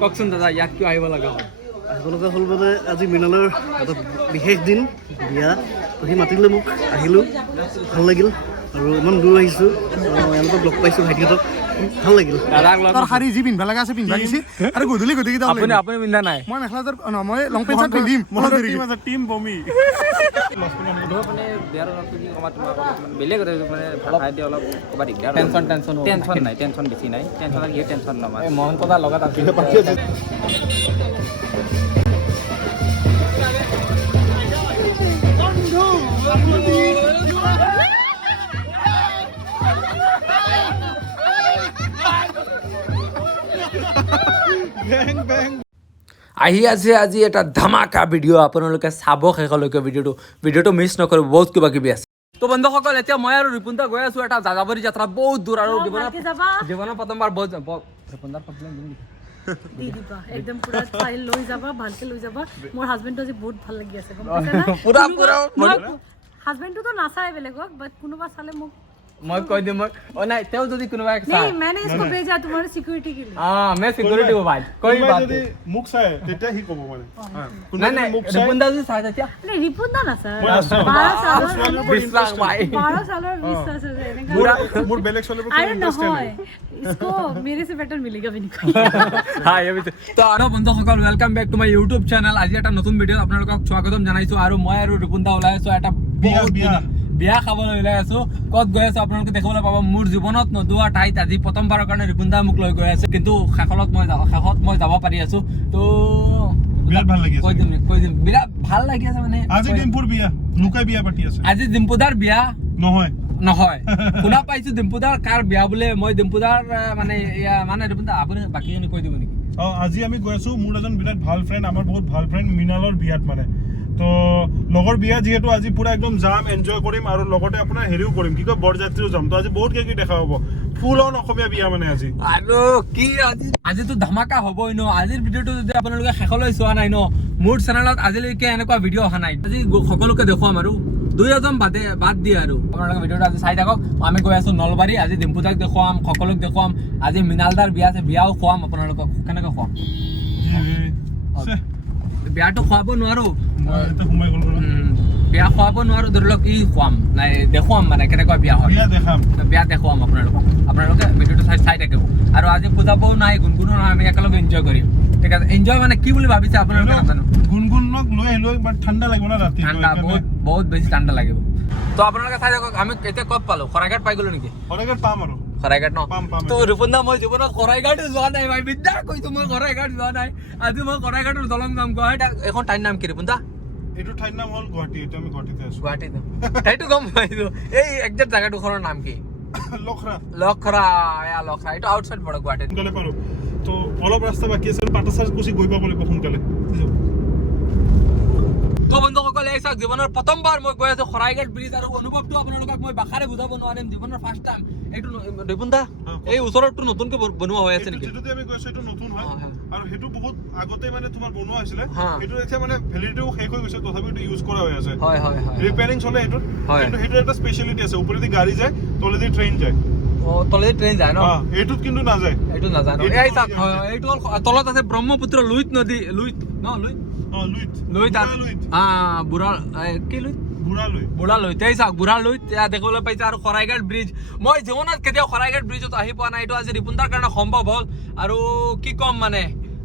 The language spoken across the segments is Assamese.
কওকচোন দাদা ইয়াত কিয় আহিব লগা হ'ল? আহিব লগা হ'ল মানে আজি মৃণালৰ এটা বিশেষ দিন বিয়া, তো সি মাতিলে মোক, আহিলোঁ, ভাল লাগিল। আৰু ইমান দূৰ আহিছোঁ, এওঁলোকক লগ পাইছোঁ, ভাইটিহঁতক ভাল লাগিল। তাৰ শাৰী যি পিন্ধিব লগা আছে পিন্ধিব গৈছে আৰু গধূলি গোটেইকেইটা আপুনি পিন্ধা নাই? মই মেখেলা চাদৰ মই লং পেণ্ট চাৰ্ট পিন্ধিম। টিম বমি মানে বিয়াৰ অলপ কি ক'ৰবাত তোমাক অলপ বেলেগ মানে ভাষা দিয়ে অলপ ক'ৰবাত দিগদাৰ টেনশ্যন নাই, টেনশ্যন বেছি নাই, টেনশ্যন কি টেনশ্যন নহয়। মন কথা লগত আছে। আহি আছে আজি এটা ধামাকা ভিডিঅ' আপোনালোকে চাব শেষলৈকে ভিডিঅ'টো মিছ নকৰিব, বহুত কিবা কিবি আছে। তো বন্ধুসকল এতিয়া মই আৰু ৰিপুঞ্জা গৈ আছো এটা যাযাবৰী যাত্ৰা, বহুত দূৰ আৰু জীৱনৰ প্ৰথমবাৰ বহুত ৰিপুঞ্জাৰ প্ৰব্লেম দি দিবা একদম পুৰা ফাইল লৈ যাবা, ভালকে লৈ যাবা। মোৰ হাজবেণ্ডটো আজি বহুত ভাল লাগি আছে, গম পাইছা না? পুৰা হাজবেণ্ডটো নাচায় বেলেগক, বাট কোনোবা চালে মোক मैं कह दी मैं नहीं तेव যদি কোনোবা এক नहीं मैंने इसको भेजा तुम्हारी सिक्योरिटी के लिए। हां मैं सिक्योरिटी को भाई कोई बात যদি মুখ চাই তেতিয়া হি ক'ব মানে नहीं नहीं रिपुंदा जी साथ क्या नहीं रिपुंदा ना सर 12 साल 20 लाख भाई 12 साल और 20 साल से रहेगा पूरा মোৰ বেলেগ চলে आई डोंट नो इसको मेरे से बेटर मिलेगा भी नहीं कोई। हां ये भी तो আৰু বন্ধুসকল welcome back to my YouTube channel. আজি এটা নতুন ভিডিও আপোনালোকক স্বাগতম জনাইছো আৰু মই আৰু ৰিপুন্দা ওলাই আছো এটা বিয়া খাবলৈ ওলাই আছো। ক'ত গৈ আছো আপোনালোকে দেখিবলৈ পাব। মোৰ জীৱনত নোযোৱা ঠাইত আজি প্ৰথমবাৰৰ কাৰণে ৰিপুন্দা মোক লৈ গৈ আছে, কিন্তু শেষত মই যাব পাৰি আছো। তো বিৰাট ভাল লাগি আছে, কৈ দিম বিৰাট ভাল লাগি আছে। মানে আজি ডিম্পুৰ বিয়া, লুকাই বিয়া পাতি আছে। আজি ডিম্পুদাৰ বিয়া নহয় শুনা পাইছো ডিম্পুদাৰ কাৰ বিয়া বোলে। মই ডিম্পুদাৰ মানে মানে ডিম্পুদা আপুনি বাকীখিনি কৈ দিব নেকি? আজি আমি গৈ আছো মোৰ এজন বিৰাট ভাল ফ্ৰেণ্ড, আমাৰ বহুত ভাল ফ্ৰেণ্ড মৃণালৰ বিয়াত। মানে তো লগৰ বিয়া যিহেতু আজি পুৰা একদম যাম, এনজয় কৰিম আৰু লগতে আপোনাৰ হেৰিও কৰিম, কি কয় বৰযাত্ৰীও যাম। তো আজি বহুত কি দেখা হ'ব, ফুল অন অসমীয়া বিয়া মানে আজি। আৰু কি আজিতো ধামাকা হ'বই ন। আজিৰ ভিডিঅ'টো যদি আপোনালোকে শেষলৈ চোৱা নাই ন, মোৰ চেনেলত আজিলৈকে এনেকুৱা ভিডিঅ' অহা নাই। আজি সকলোকে দেখুৱাম আৰু দুই এজন বাদ দিয়ে আৰু আপোনালোকে ভিডিঅ'টো আজি চাই থাকক। আমি গৈ আছো নলবাৰী, আজি ডিম্পুদাক দেখুৱাম, সকলোক দেখুৱাম। আজি মৃণালদাৰ বিয়া আছে, বিয়াও খুৱাম আপোনালোকক। কেনেকৈ খুৱাম? বিয়াটো খুৱাব নোৱাৰো, বিয়া খুৱাব নোৱাৰো, ধৰি লওক ই খুৱাম নাই দেখুৱাম, মানে কেনেকুৱা বিয়া হয় বিয়া দেখুৱাম আপোনালোকে ভিডিঅ'টো চাই থাকিব। আৰু আজি পূজাবও নাই, গুণগুণো নাই, আমি একেলগে এনজয় কৰিম। ঠিক আছে, এনজয় মানে কি বুলি ভাবিছে আপোনালোকে নাজানো। গুণগুণক লৈ আহিলো, বাট ঠাণ্ডা লাগিব না ৰাতি, ঠাণ্ডা বহুত বেছি ঠাণ্ডা লাগিব। তো আপোনালোকে চাই থাকক। আমি এতিয়া ক'ত পালো? শৰাইঘাট পাই গলো নেকি? শৰাইঘাট পাম আৰু শৰাইঘাট ন? তো ৰিপুন্দা মই জীৱনত শৰাইঘাট যোৱা নাই ভাই, বিদ্যা কৈছো মই শৰাইঘাট যোৱা নাই। আজি মই শৰাইঘাটৰ দলং যাম। গুৱাহাটী এখন ঠাইৰ নাম কি ৰিপুন্দা? এইটো ঠাইৰ নাম হ'ল গুৱাহাটী। এতিয়া আমি গুৱাহাটীতে আছো। গুৱাহাটীত সেইটো গম পাইছো। এই একজেক্ট জাগাটোখনৰ নাম কি? লখৰা। এইটো আউটসাইড পৰে গুৱাহাটীত। সোনকালে পাৰো, তো অলপ ৰাস্তা বাকী আছে, পাটাচাৰ কুচি গৈ পাব লাগিব সোনকালে। তো বন্ধুসকল এই চাওক, জীৱনৰ প্ৰথমবাৰ মই গৈ আছো শৰাইঘাট ব্ৰিজ, আৰু অনুভৱটো আপোনালোকক মই ভাষাৰে বুজাব নোৱাৰিম। জীৱনৰ ফাৰ্ষ্ট টাইম এইটো ৰিপুন্দা এই ওচৰতটো নতুনকৈ বনোৱা হৈ আছে নেকি? যেটো আমি গৈছো এইটো নতুন হয়, আৰু সেইটো বহুত আগতে মানে তোমাৰ বনোৱা হৈছিলে। এইটো এতিয়া মানে ভ্যালিডিটিও শেষ হৈ গৈছে, তথাপি এইটো ইউজ কৰা হৈ আছে। হয় ৰিপেয়াৰিং চলে এইটোত, কিন্তু সেইটো এটা স্পেশালিটি আছে। ওপৰেদি গাড়ী যায়, তলেদি ট্ৰেইন যায়। তলেদি ট্ৰেইন যায় ন? এইটোত কিন্তু নাযায়, এইটো নাযায়। এই চাওক, এইটো হ'ল তলত আছে ব্ৰহ্মপুত্ৰ লুইত নদী। লুইত বুঢ়া লুইত এই চাওক, বুঢ়া লুইত দেখিবলৈ পাইছে। আৰু শৰাইঘাট ব্ৰিজ, মই জীৱনত কেতিয়াও শৰাইঘাট ব্ৰিজত আহি পোৱা নাই। এইটো আজি ৰিপুন্দাৰ কাৰণে সম্ভৱ হ'ল, আৰু কি ক'ম মানে।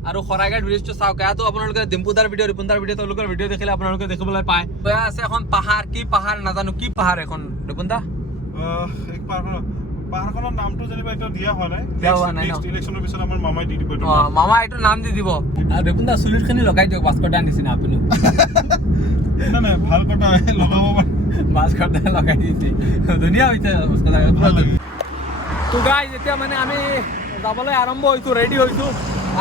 আৰু শৰাইঘাট ব্ৰিজটো চাওক, ইয়াতো আপোনালোকে ডিম্পুদাৰ ভিডিঅ', ৰিপুন্দাৰ ভিডিঅ', তেওঁলোকৰ ভিডিঅ' দেখিলে আপোনালোকে দেখিবলৈ পায়। এয়া আছে এখন পাহাৰ, কি পাহাৰ নাজানো, কি পাহাৰ এখন ৰিপুন্দা? পাহাৰখনৰ নামটো যেনিবা এতিয়া দিয়া হোৱা নাই, ইলেকশ্যনৰ পিছত আমাৰ মামাই দি দিব। মামা এইটো নাম দি দিব। আৰু ৰিপুন্দা চুলিখিনি লগাই দিয়ক ভাস্কৰদাৰ নিচিনা আপুনি। নাই ভাল কথা লগাব পাৰে, ভাস্কৰদাৰ লগাই দিছে, ধুনীয়া হৈছে ভাস্কৰদাৰ। তো গাইজ এতিয়া মানে আমি যাবলৈ আৰম্ভ হৈছোঁ, ৰেডি হৈছোঁ।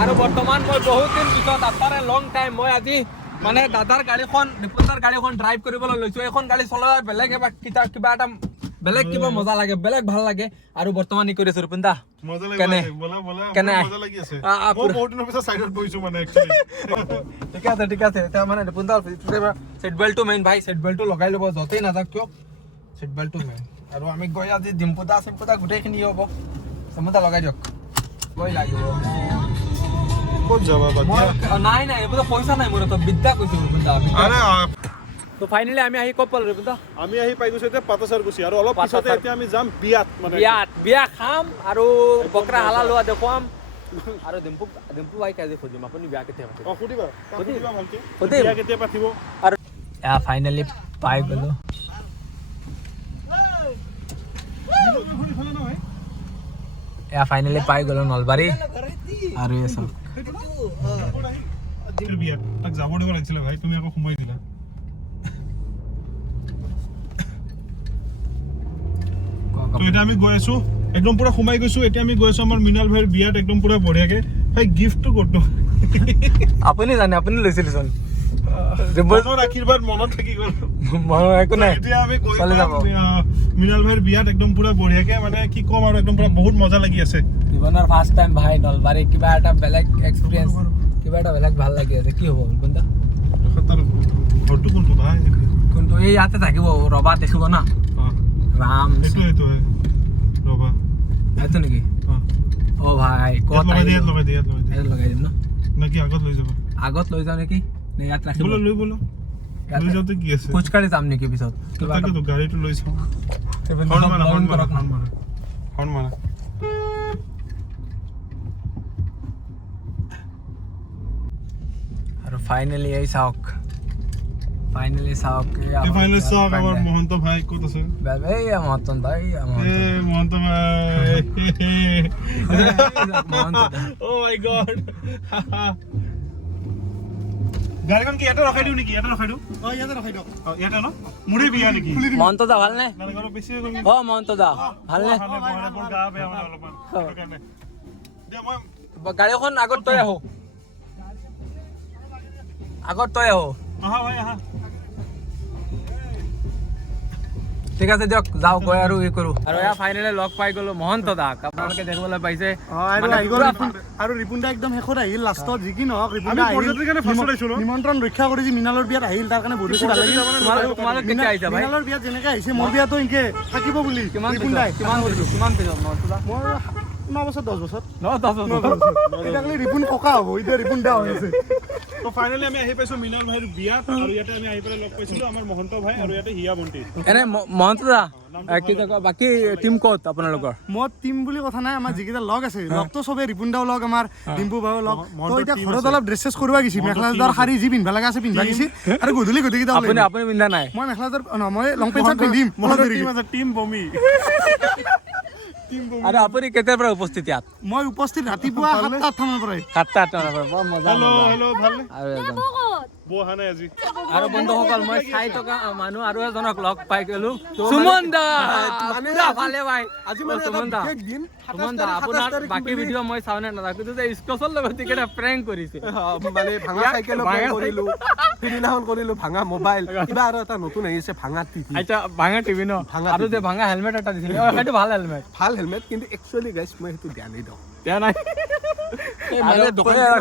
আৰু বৰ্তমান মই বহুত দিন পিছত আফটাৰ এ লং টাইম মই আজি মানে দাদাৰ গাড়ীখন, ৰিপুন্দাৰ গাড়ীখন ড্ৰাইভ কৰিবলৈ লৈছোঁ। এইখন গাড়ী চলোৱাৰ বেলেগ কিবা এটা বেলেগ কিবা মজা লাগে, বেলেগ ভাল লাগে। আৰু বৰ্তমান ই কৰি আছো ৰিপুন্দা, ঠিক আছে। এতিয়া মানে ৰিপুন্দা চিট বেল্টটো মেইন ভাই, চিট বেল্টটো লগাই ল'ব য'তেই নাযাওক কিয়, চিট বেল্টটো মেইন। আৰু আমি গৈ আজি ডিম্পুদা চিম্পুদা গোটেইখিনি হ'ব। চিম্পুদা লগাই দিয়ক, গৈ লাগিব। ক'ত যাবা বাদ দিয়া নাই নাই এইবোৰ পইচা নাই মোৰ তো বিদ্যা কৈছো বিদ্যা আৰে তো ফাইনালি আমি আহি ক'ত পালো ৰে বিদ্যা আমি আহি পাই গৈছো এতিয়া পাতাচাৰকুছি আৰু অলপ পিছতে এতিয়া আমি যাম বিয়াত মানে বিয়া খাম আৰু বকৰা হালা লোৱা দেখুৱাম আৰু ডিম্পু বাইক আজি খুজিম আপুনি বিয়া কেতিয়া পাতিব সুধিবা ভালকে সুধিম। বিয়া কেতিয়া পাতিব আৰু ফাইনালি পাই গলো ফাইনালি পাই গলো নলবাৰী আৰু এই চব বিয়াত তাক যাব দিব লাগিছিলে ভাই তুমি আকৌ সময় দিলা তো এটা আমি গৈ আছো একদম পুৰা সোমাই গৈছো এতিয়া আমি গৈ আছো আমাৰ মিনাল ভাইৰ বিয়াত একদম পুৰা বঢ়িয়াকে ভাই গিফ্টটো ক'ত আপুনি জানে আপুনি লৈছিলচোন মনৰ আশীৰ্বাদ মনত থাকি গ'ল একো নাই এতিয়া আমি গৈ চলি যাব। মিনাল ভাইৰ বিয়াত একদম পুৰা বঢ়িয়াকে মানে কি ক'ম আৰু একদম পুৰা বহুত মজা লাগি আছে জীৱনৰ ফাৰ্ষ্ট টাইম ভাই নলবাৰী কিবা এটা বেলেগ এক্সপিৰিয়েঞ্চ কিবা এটা বেলেগ ভাল লাগি আছে কি হ'ব কোনটা তাৰ ঘৰটো কোনটো ভাই কোনটো এই ইয়াতে থাকিব ৰবা দেখিব না ৰাম এইটো ৰবা এইটো নেকি অ ভাই ক'ত লগাই দিয়া লগাই দিম ন নাকি আগত লৈ যাবা আগত লৈ যাওঁ নেকি নে ইয়াত ৰাখিব বলো লৈ যাওঁতে কি আছে খোজকাঢ়ি যাম নেকি পিছত কিবা এটা তাকেতো গাড়ীটো লৈ যাওঁ হৰ্ণ মাৰা আৰু ফাইনেলি এই চাওক ফাইনেলি চাওক ফাইনেলি চাওক আমাৰ মহন্ত ভাই ক'ত আছে এই মহন্তন ভাই মহন্ত ভাই মহন্ত ও মাই গড গাড়ীখন কি ইয়াতে ৰখাই দিওঁ নেকি ইয়াতে ৰখাই দিওঁ ইয়াতে ৰখাই দিওঁ ইয়াতে ন মোৰে বিয়া নেকি মহন্ত দা ভালনে অলপ বেছি হৈ গ'ল অ মহন্ত দা ভালনে গা বেয়া মানে অলপমান সেইকাৰণে দে মই গাড়ীখন আগত তই আহো আগত তই আহো আহা ভাই আহা ঠিক আছে দিয়ক যাও গৈ আৰু ই কৰো আৰু এয়া ফাইনেলি লগ পাই গলো মহন্ত দাক আপোনালোকে দেখিবলৈ পাইছে আৰু ৰিপুন দা একদম শেষত আহিল লাষ্টত যি কি নহওক ৰিপুন আমি দা পৰ্যটকৰ কাৰণে ফাৰ্ষ্টত আহিছো ন নিমন্ত্ৰণ ৰক্ষা কৰি যি মিনালৰ বিয়াত আহিল তাৰ কাৰণে বহুত বেছি ভাল লাগিল তোমালোক কেতিয়া আহিছা ভাই মিনালৰ বিয়াত যেনেকৈ আহিছে মোৰ বিয়াতো এনেকে থাকিব বুলি কিমান ৰিপুন দাই কিমান পিছত মহন্ত দা মোৰ 9 বছৰ 10 বছৰ 10 এতিয়া ৰিপুন ককা হ'ব এতিয়া ৰিপুন দা হৈ আছে তো ফাইনালি আমি আহি পাইছো মিনাল ভাইৰ বিয়াত আৰু ইয়াতে আমি আহি পেলাই লগ পাইছিলো আমাৰ মহন্ত ভাই আৰু ইয়াতে হিয়া ভণ্টি এনে মহন্ত দা কি কয় বাকী টিম ক'ত আপোনালোকৰ মই টিম বুলি কথা নাই আমাৰ যিকেইটা লগ আছে লগতো চবে ৰিপুন দাও লগ আমাৰ ডিম্পু বাও লগ তো এতিয়া ঘৰত অলপ ড্ৰেছ চেছ কৰিব গৈছি মেখেলা চাদৰ শাৰী যি পিন্ধিব লগা আছে পিন্ধিব গৈছি আৰু গধূলি গোটেইকেইটা আপুনি পিন্ধা নাই মই মেখেলা চাদৰ মই লং পেণ্ট চাৰ্ট পিন্ধিম টিম বমি আৰু আপুনি কেতিয়াৰ পৰা উপস্থিত ইয়াত মই উপস্থিত ৰাতিপুৱা 7-8 মানৰ পৰাই 7-8 মানৰ পৰা বৰ মজা হেল্ল ভালনে আৰু এজন বৌ অহা নাই আজি আৰু বন্ধুসকল মই চাই থকা মানুহ আৰু এজনক লগ পাই গলো সুমন দা পুৰা ভালে ভাই আজি মানে সুমন দা আপোনাৰ বাকী ভিডিঅ' মই চাওঁ নে নাজানো কিন্তু যে স্কচৰ লগত কেইটা প্ৰেংক কৰিছে মানে ভাঙা চাইকেল কৰিলো সিদিনাখন কৰিলো ভাঙা মোবাইল কিবা আৰু এটা নতুন আহিছে ভাঙা টিভি আচ্ছা ভাঙা টিভি ন আৰু যে ভাঙা হেলমেট এটা দিছিলে সেইটো ভাল হেলমেট ভাল হেলমেট কিন্তু একচুৱেলি গাইছ মই সেইটো ধ্যান দিওঁ দিয়া নাই মানে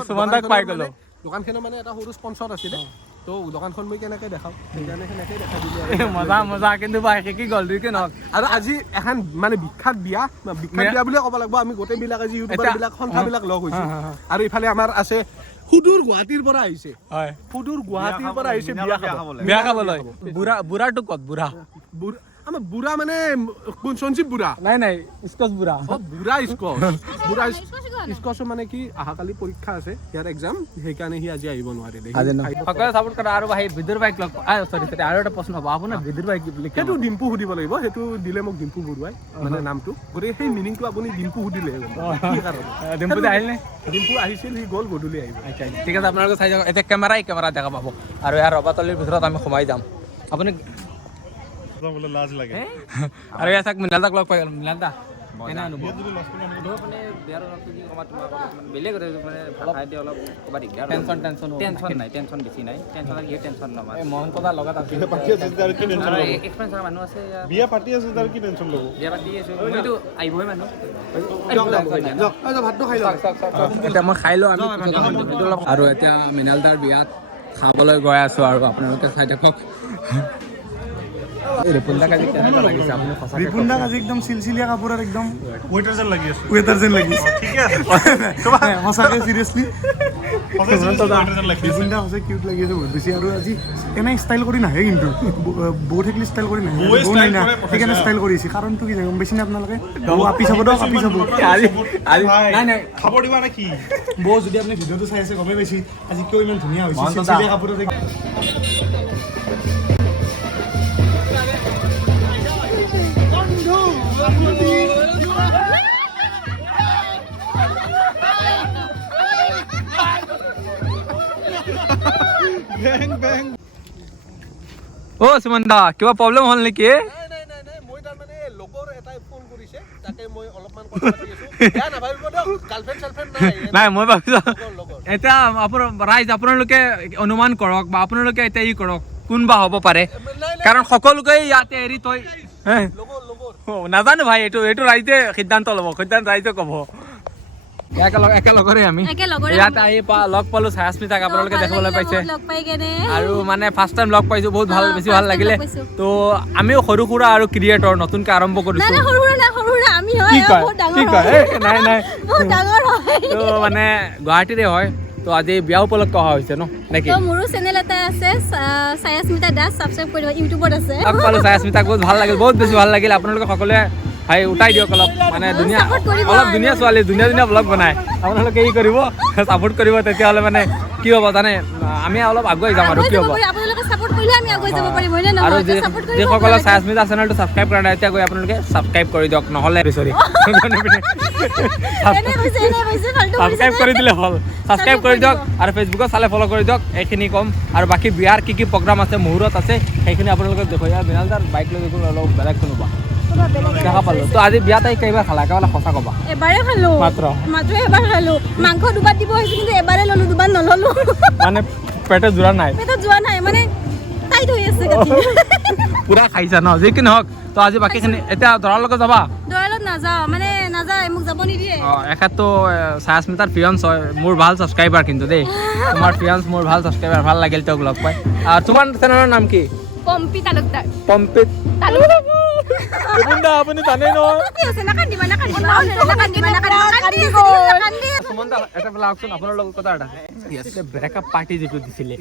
সুমন দাক পাই গলো দোকানখনৰ মানে এটা সৰু স্পন্সৰ আছিলে তো দোকানখন মই কেনেকৈ দেখাওঁ সেইকাৰণে সেনেকৈ দেখাই দিলোঁ মজা মজা কিন্তু ভাই শিকি গ'ল দুই কি নহওক আৰু আজি এখন মানে বিখ্যাত বিয়া বুলিয়ে ক'ব লাগিব আমি গোটেইবিলাক আজি ইউটিউবাৰবিলাক সন্থাবিলাক লগ হৈছোঁ আৰু ইফালে আমাৰ আছে সুদূৰ গুৱাহাটীৰ পৰা আহিছে হয় সুদূৰ গুৱাহাটীৰ পৰা আহিছে বিয়া খাবলৈ বুঢ়াটো ক'ত বুঢ়া আমাৰ বুঢ়া মানে সঞ্জীৱ বুঢ়া নাই স্কচ বুঢ়া বুঢ়া স্কচ মানে কি অহাকালি পৰীক্ষা আছে ইয়াৰ এক্সাম সেইকাৰণে সি আজি আহিব নোৱাৰিলে সকলোৱে ছাপোৰ্ট কৰা আৰু ভাই বিদুৰ বাইক লগ চৰি আৰু এটা প্ৰশ্ন হ'ব আপোনাৰ বিদুৰ বাইক বুলি সেইটো ডিম্পু সুধিব লাগিব সেইটো দিলে মোক ডিম্পু বৰুৱাই মানে নামটো গতিকে সেই মিনিংটো আপুনি ডিম্পু সুধিলে কি কাৰণে ডিম্পু আহিল নে ডিম্পু আহিছিল সি গ'ল গধূলি আহিব ঠিক আছে আপোনালোকে চাই যাওক এতিয়া কেমেৰা দেখা পাব আৰু ইয়াৰ ৰবাতলিৰ ভিতৰত আমি সোমাই যাম আপুনি লাজ লাগে আৰু ইয়াত চাওক মিনাল দাক লগ পাই গ'ল মিনাল দা মানে বিয়াৰ অলপ কি ক'বা তোমাক অলপমান বেলেগ মানে ভাষাই দিয়ে অলপ ক'বা দিগদাৰ টেনচন বেছি নাই টেনচনৰ কি টেনচন নহয় মহন্ত দা লগত আছে এক্সপেৰিয়েঞ্চ থকা মানুহ আছে বিয়া পাতি আছে তাৰ কি টেনচন ল'ব বিয়া পাতি আছোঁ মইতো আহিবহে মানুহ ভাতটো খাই লওঁ এতিয়া মই খাই লওঁ আমি আৰু এতিয়া মিনাল দাৰ বিয়াত খাবলৈ গৈ আছোঁ আৰু আপোনালোকে চাই থাকক ৰিপুণ দাক আজি কেনেকুৱা লাগিছে আপুনি সঁচাকৈ ৰিপুণ দাক আজি একদম চিলচিলীয়া কাপোৰত একদম ৱেটাৰ যেন লাগি আছে ৱেটাৰ যেন লাগিছে ঠিকে আছে সঁচাকৈ চিৰিয়াছলি ৱেটাৰ যেন লাগি আছে ৰিপুণ দা সঁচাই কিউট লাগি আছে বহুত বেছি আৰু আজি এনে ষ্টাইল কৰি নাহে কিন্তু বৌ থাকিলে ষ্টাইল কৰি নাহে বৌয়ে বৌ নাই না style কৰে, সেইকাৰণে ষ্টাইল কৰিছে কাৰণটো কি গম পাইছে নে আপোনালোকে বৌ আপি চাব দিয়ক আপি চাব নাই নাই খাব দিবা নে কি বৌ যদি আপুনি ভিডিঅ'টো চাই আছে গমেই পাইছে আজি কিয় ইমান ধুনীয়া হৈছে মহন্ত দা। চিলচিলীয়া কাপোৰত অ সুমন দা কিবা প্ৰব্লেম হ'ল নেকি নাই মই তাৰমানে লগৰ এটাই ফোন কৰিছে তাকে মই অলপমান কথা পাতি আছো বেয়া নাভাবিব দিয়ক গাৰ্লফ্ৰেণ্ড চাৰ্লফ্ৰেণ্ড নাই নাই মই ভাবিছোঁ লগৰ এতিয়া ৰাইজ আপোনালোকে অনুমান কৰক বা আপোনালোকে এতিয়া ই কৰক কোনবা হ'ব পাৰে কাৰণ সকলোকে ইয়াতে এৰি থৈ নাজানো ভাই এইটো ৰাইজে সিদ্ধান্ত ল'ব ৰাইজে ক'ব একেলগৰে আমি ইয়াত আহি লগ পালো ছায়াস্মিতাক আপোনালোকে দেখিবলৈ পাইছে আৰু মানে ফাৰ্ষ্ট টাইম লগ পাইছো বহুত ভাল বেছি ভাল লাগিলে তো আমিও সৰু সুৰা আৰু ক্ৰিয়েটৰ নতুনকৈ আৰম্ভ কৰিছো কি কয় নাই নাই তো মানে গুৱাহাটীৰে হয় তো আজি বিয়া উপলক্ষে অহা হৈছে ন নেকি মোৰো চেনেল এটা আছে ছায়াস্মিতা দাস সাবস্ক্ৰাইব কৰিব ইউটিউবত আছে লগ পালো ছায়াস্মিতাক বহুত ভাল লাগিল বহুত বেছি ভাল লাগিল আপোনালোকে সকলোৱে ভাই উঠাই দিয়ক অলপ মানে ধুনীয়া অলপ ধুনীয়া ছোৱালী ধুনীয়া ব্লগ বনায় আপোনালোকে ই কৰিব ছাপোৰ্ট কৰিব তেতিয়াহ'লে মানে কি হ'ব জানে আমি অলপ আগুৱাই যাম আৰু কি হ'ব আৰু যিসকলে ছায়াস্মিতা চেনেলটো ছাবস্ক্ৰাইব কৰা নাই এতিয়া গৈ আপোনালোকে ছাবস্ক্ৰাইব কৰি দিয়ক নহ'লে চৰি ছাবস্ক্ৰাইব কৰি দিলে হ'ল ছাবস্ক্ৰাইব কৰি দিয়ক আৰু ফেচবুকত চালে ফ'ল' কৰি দিয়ক এইখিনি ক'ম আৰু বাকী বিয়াৰ কি প্ৰগ্ৰাম আছে মুহূৰ্ত আছে সেইখিনি আপোনালোকে দেখুৱাই ইয়াৰ বিনালদাৰ বাইক লৈ দেখোন অলপ বেলেগ কোনোবা দেখা পালো তো আজি বিয়াত আহি কেইবাৰ খালা একেবাৰে সঁচা ক'বা এবাৰে খালো মাত্ৰ এবাৰ খালো মাংস দুবাৰ দিব হৈছে কিন্তু এবাৰে ল'লো দুবাৰ নল'লো মানে পেটে যোৰা নাই মানে টাইট হৈ আছে পুৰা খাইছা ন যি কি নহওক তো আজি বাকীখিনি এতিয়া দৰাৰ লগত যাবা দৰালত নাযাওঁ মানে নাযায় মোক যাব নিদিয়ে এখেততো ছায়াস্মিতাৰ ফিয়ন্স হয় মোৰ ভাল ছাবস্ক্ৰাইবাৰ কিন্তু দেই তোমাৰ ফিয়ন্স মোৰ ভাল ছাবস্ক্ৰাইবাৰ ভাল লাগিল তেওঁক লগ পাই আৰু তোমাৰ চেনেলৰ নাম কি পম্পি তালুকদাৰ পম্পিত আপুনি জানে নহয় সুমন দা এটা বেলা আহকচোন আপোনাৰ লগত কথা এটা ব্ৰেকআপ পাৰ্টি যিটো দিছিলে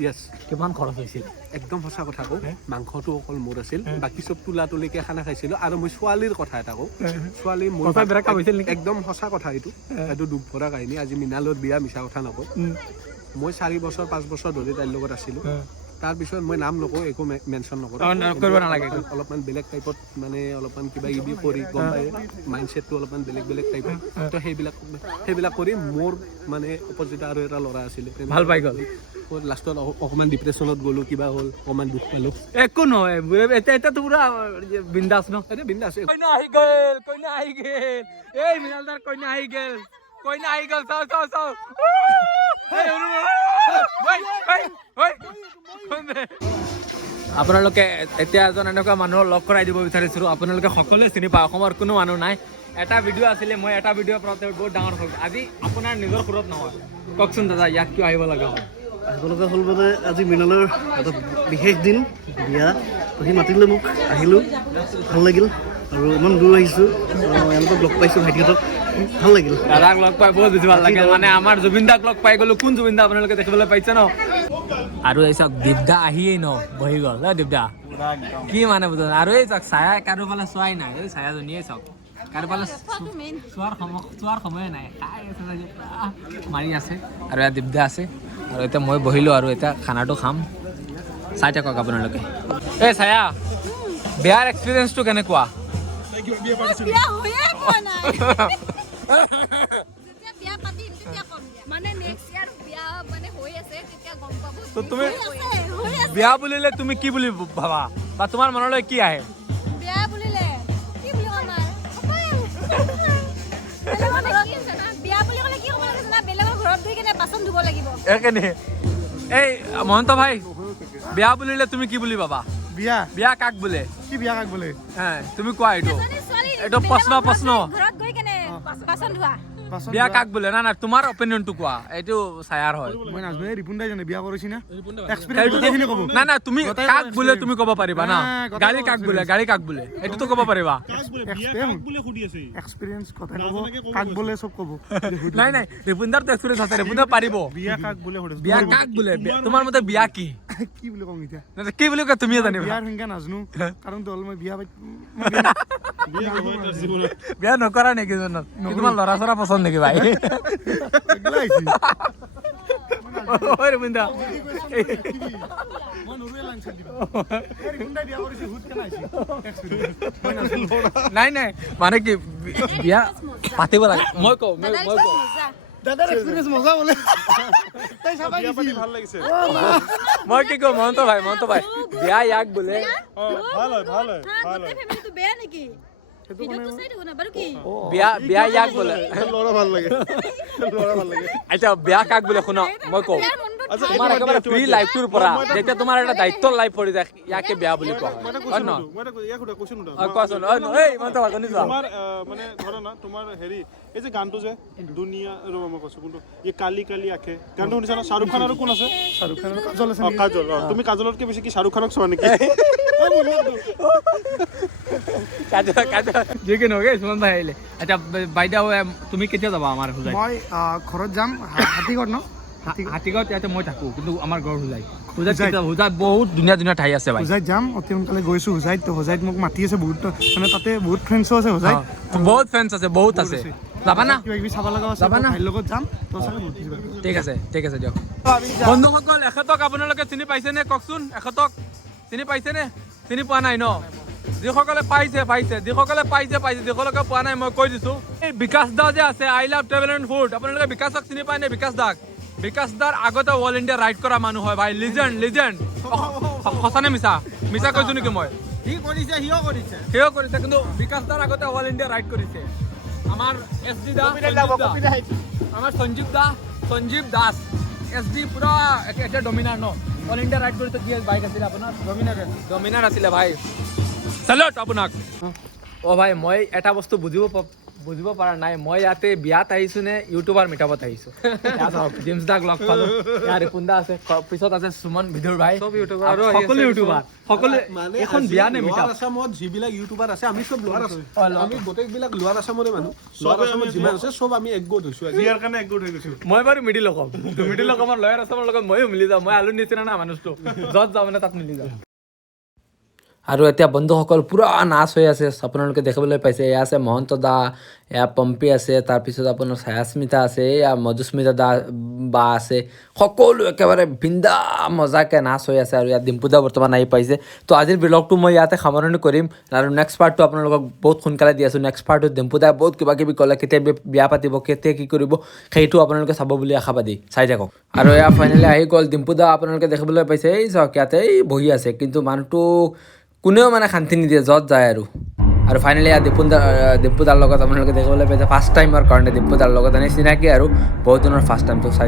কিমান খৰচ হৈছিল একদম সঁচা কথা কওঁ মাংসটো অকল মোৰ আছিল বাকী চব তোলাতুলিকে খানা খাইছিলো আৰু মই ছোৱালীৰ কথা এটা কওঁ ছোৱালী মোৰ ব্ৰেকআপ হৈছিল নেকি একদম সঁচা কথা এইটো দুখ ভৰা কাহিনী আজি মৃণালৰ বিয়া মিছা কথা নকওঁ মই 4 বছৰ 5 বছৰ ধৰি তাইৰ লগত আছিলোঁ তাৰপিছত মই নাম নকওঁ একো মেনশ্যন নকৰোঁ কৰিব নালাগে অলপমান বেলেগ টাইপত মানে অলপমান কিবা কিবি কৰি গম পায় মাইণ্ডছেটটো অলপমান বেলেগ টাইপৰ তো সেইবিলাক কৰি মোৰ মানে অপজিট আৰু এটা ল'ৰা আছিলে ভাল পাই গ'ল লাষ্টত অকণমান ডিপ্ৰেশ্যনত গ'লোঁ কিবা হ'ল অকণমান দুখ পালোঁ একো নহয় এতিয়াতো পুৰা বিন্দাছ ন এতিয়া বিন্দাছ কইনা আহি গেল এই মৃণালদাৰ কইনা আহি গেল চাও আপোনালোকে এতিয়া এজন এনেকুৱা মানুহক লগ কৰাই দিব বিচাৰিছোঁ আপোনালোকে সকলোৱে চিনি পায় অসমৰ কোনো মানুহ নাই এটা ভিডিঅ' আছিলে মই এটা ভিডিঅ' পৰা বহুত ডাঙৰ হ'ল আজি আপোনাৰ নিজৰ সুৰত নহয় কওকচোন দাদা ইয়াত কিয় আহিব লগা হ'ল আহিব লগা হ'ল মানে আজি মৃণালৰ এটা বিশেষ দিন বিয়া তো সি মাতিলে মোক আহিলোঁ ভাল লাগিল আৰু ইমান দূৰ আহিছোঁ এওঁলোকক লগ পাইছোঁ ভাইটিহঁতক ভাল লাগিল দাদাক লগ পাই বহুত বেছি ভাল লাগিল মানে আমাৰ জুবিন দাক লগ পাই গ'লো কোন জুবিন দা আপোনালোকে দেখিবলৈ পাইছে ন আৰু এই চাওক দীপদা আহিয়েই ন বহি গ'ল দীপদা কি মানে বুজা আৰু এই চাওক ছায়া কাৰোফালে চোৱাই নাই এই ছায়াজনীয়ে চাওক কাৰোফালে চোৱাৰ সময়ে নাই খাই আছে মাৰি আছে আৰু ইয়াত দীপদা আছে আৰু এতিয়া মই বহিলোঁ আৰু এতিয়া খানাটো খাম চাই থাকক আপোনালোকে এই ছায়া বিয়াৰ এক্সপিৰিয়েঞ্চটো কেনেকুৱা তুমি বিয়া বুলিলে তুমি কি বুলি ভাবা বা তোমাৰ মনলৈ কি আহে এই মহন্ত ভাই বিয়া বুলিলে তুমি কি বুলি ভাবা বিয়া কাক বোলে কি বিয়া কাক বোলে তুমি কোৱা এইটো প্ৰশ্ন ঘৰত গৈ কেনে বাচন ধোৱা বিয়া কাক বোলে না না তোমাৰ অপিনিয়নটো কোৱা এইটো ছায়াৰ হয় মই নাজনো এই ৰিপুন দাই জানে বিয়া কৰিছি না সেইটো- এক্সপেৰিয়েন্স ক'ব না না তুমি গোটেই কাক বোলে তুমি ক'ব পাৰিবা না গোটেই গাড়ী কাক বোলে গাড়ী কাক বোলে এইটোতো ক'ব পাৰিবা কাক বোলে বিয়া কাক বোলে সুধি আছে এক্সপেৰিয়েন্স কথা ক'ব নাজানাকে ক'ব কাক গৈছে। বোলে চব ক'ব নাই নাই ৰিপুনদাৰ এক্সপিৰিয়েঞ্চ আছে ৰিপুনদা পাৰিব বিয়া কাক বোলে সুধি আছে বিয়া কাক বোলে তোমাৰ মতে বিয়া কি কি বুলি কওঁ এতিয়া কি বুলি কয় তুমিয়ে জানিবা বিয়াৰ সংখ্যা নাজনো কাৰণ তো হ'ল মই বিয়া বিয়া নহয় তাৰ জীৱনত বিয়া নকৰা নেকি জানো তোমাৰ ল'ৰা ছৰা পচন্দ নেকি ভাই ঐ ৰিপুনদা নাই নাই মানে কি বিয়া পাতিব লাগে মই কওঁ দাদাৰ এক্সপেৰিয়েন্স মজা বোলে তাই চাবা বিয়া পাতি ভাল লাগিছে মই কি কওঁ মহন্ত ভাই বিয়া ইয়াক বোলে ভাল হয় ভাল হয় ভাল হয় ফেমিলিটো বেয়া নেকি ভিডিঅ'টো চাই থাকো না বাৰু কি বিয়া ইয়াক বোলে ল'ৰা ভাল লাগে ল'ৰা ভাল লাগে আচ্ছা বিয়া কাক বোলে শুনা মই কওঁ আচ্ছা তোমাৰ একেবাৰে ফ্ৰী লাইফটোৰ পৰা যেতিয়া তোমাৰ এটা দায়িত্বৰ লাইফ পৰি যায় ইয়াকে বেয়া বুলি কোৱা হয় হয় নহয় কোৱাচোন কোৱাচোন এই মহন্ত ভাই শুনিছা তোমাৰ মানে ধৰা না তোমাৰ হেৰি এই যে গানটো যে দুনিয়া ৰ'বা মই কৈছো কোনটো এই কালি কালি আঁখে গানটো শুনিছা না শ্বাহৰুখ খান আৰু কোন আছে শ্বাহৰুখ খানৰ কাজল আছে কাজল তুমি কাজলতকে বেছি কি শ্বাহৰুখ খানক চোৱা নেকি কাজল যি কি নহওক সুমন ভাই আহিলে আচ্ছা বাইদেউ তুমি কেতিয়া যাবা আমাৰ হোজাই মই ঘৰত যাম হাতীগড় ন হাতীগাঁৱত ইয়াতে মই থাকোঁ কিন্তু আমাৰ ঘৰ হোজাই হোজাইত বহুত ধুনীয়া ধুনীয়া ঠাই আছে ভাই হোজাইত যাম অতি সোনকালে গৈছো হোজাইত তো হোজাইত মোক মাতি আছে বহুত মানে তাতে বহুত ফ্ৰেণ্ডছো আছে হোজাইত বহুত ফেন্স আছে বহুত আছে যাবা না কিবা কিবি চাব লগা আছে যাবা না? ভাইৰ লগত যাম তো চাগে বহুত কিবা কিবি। ঠিক আছে দিয়ক বন্ধুসকল এখেতক আপোনালোকে চিনি পাইছেনে কওকচোন এখেতক চিনি পাইছেনে চিনি পোৱা নাই ন যিসকলে পাইছে যিসকলে যিসকলে পোৱা নাই মই কৈ দিছোঁ এই বিকাশ দা যে আছে I love travel and food আপোনালোকে বিকাশক চিনি পায় নে বিকাশ দাৰ আগতে অল ইণ্ডিয়া ৰাইড কৰা মানুহ হয় ভাই লিজেণ্ড সঁচানে মিছা কৈছোঁ নেকি মই সিও কৰিছে কিন্তু বিকাশ দাৰ আগতে অল ইণ্ডিয়া ৰাইড কৰিছে আমাৰ SD দা আমাৰ সঞ্জীৱ দাস SD পুৰা এতিয়া ডমিনাৰ ন অল ইণ্ডিয়া ৰাইড কৰিছে কি বাইক আছিলে আপোনাৰ ডমিনাৰ আছিলে ভাই চেলট আপোনাক অ' ভাই মই এটা বস্তু বুজিব পৰা নাই মই ইয়াতে বিয়াত আহিছোঁ নে ইউটিউবাৰ মিটাবত আহিছোঁ জিমছ দাক লগ পালোঁ ইয়াৰ ৰিপুন্দা আছে পিছত আছে সুমন ভিডিঅ'ৰ ভাই সকলো ইউটিউবাৰ সকলো এখন বিয়া নে মিটাপ আসামত যিবিলাক ইউটিউবাৰ আছে আমি চব লোৱাৰ আমি গোটেইবিলাক লোৱাৰ আসামৰে মানুহ লোৱাৰ আসামত যিমান আছে চব আমি একগোট হৈছোঁ বিয়াৰ কাৰণে একগোট হৈ গৈছো মই বাৰু মিডিল অসম লয়াৰ আছামৰ লগত ময়ো মিলি যাওঁ মই আলুৰ নিচিনা না মানুহটো য'ত যাওঁ মানে তাত মিলি যাওঁ আৰু এতিয়া বন্ধুসকল পুৰা নাচ হৈ আছে আপোনালোকে দেখিবলৈ পাইছে এয়া আছে মহন্ত দা এয়া পম্পী আছে তাৰপিছত আপোনাৰ ছায়াস্মিতা আছে এয়া মধুস্মিতা দা বা আছে সকলো একেবাৰে বিন্দা মজাকৈ নাচ হৈ আছে আৰু ইয়াত ডিম্পু দা বৰ্তমান আহি পাইছে তো আজিৰ ব্লগটো মই ইয়াতে সামৰণি কৰিম আৰু নেক্সট পাৰ্টটো আপোনালোকক বহুত সোনকালে দি আছোঁ নেক্সট পাৰ্টত ডিম্পু দাই বহুত কিবা কিবি ক'লে কেতিয়া বিয়া পাতিব কেতিয়া কি কৰিব সেইটো আপোনালোকে চাব বুলি আশাবাদী চাই থাকক আৰু এয়া ফাইনেলি আহি গ'ল ডিম্পু দা আপোনালোকে দেখিবলৈ পাইছে এই চাওক ইয়াতে এই বহি আছে কিন্তু মানুহটো কোনেও মানে শান্তি নিদিয়ে য'ত যায় আৰু ফাইনেলি ডিম্পু দাৰ লগত আপোনালোকে দেখিবলৈ পাইছে ফাৰ্ষ্ট টাইমৰ কাৰণে ডিম্পু দাৰ লগত এনে চিনাকি আৰু বহুত দিনৰ ফাৰ্ষ্ট টাইমটো চাই